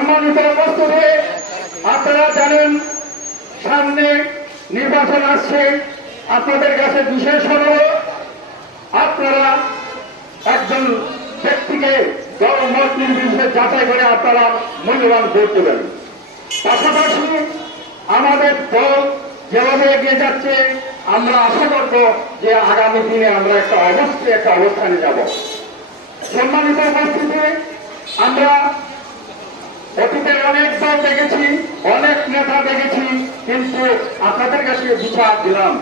সম্মানিত উপস্থিতি, আপনারা জানেন সামনে নির্বাচন আসছে, আপনাদের কাছে বিশেষ হল আপনারা একজন ব্যক্তিকে দল মত যাচাই করে আপনারা মূল্যবান ভোট দেবেন। পাশাপাশি আমাদের দল যেভাবে এগিয়ে যাচ্ছে, আমরা আশা করব যে আগামী দিনে আমরা একটা অবস্থায় একটা অবস্থানে যাব। সম্মানিত উপস্থিতি, আমরা অতীতে অনেক দল দেখেছি, অনেক নেতা দেখেছি, কিন্তু আপনাদের কাছে বিচার দিলাম।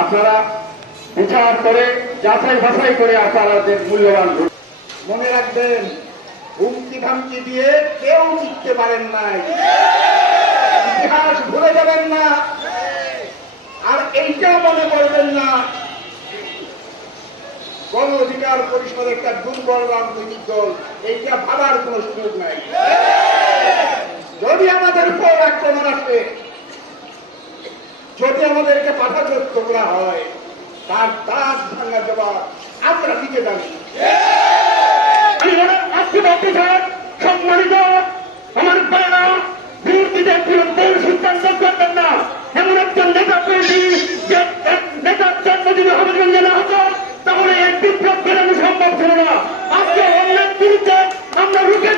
আপনারা বিচার করে, যাচাই বাছাই করে আপনাদের মূল্যবান মনে রাখবেন, হুমকি ধামকি দিয়ে কেউ জিততে পারেন নাই। ইতিহাস ভুলে যাবেন না। আর এইটাও মনে করবেন না। গণ অধিকার পরিষদ একটা দুর্বল রাজনৈতিক দল, এইটা ভাবার কোন সুযোগ নাই। আমাদের উপর আক্রমণ আসে যদি আমাদেরকে বাধাগ্রস্ত করা হয়, তার দাস ভাঙা জবাব আমরা দিতে জানি। সম্মানিত, আমার বেলা বিরোধীদের বিরুদ্ধে সিদ্ধান্ত করবেন না। এমন একজন নেতা পেয়েছি যে নেতার যদি হবে না হতো, তাহলে এক বিপ্লব বেরোনো সম্ভব ছিল না? আজকে অন্যের বিরুদ্ধে আমরা রুখে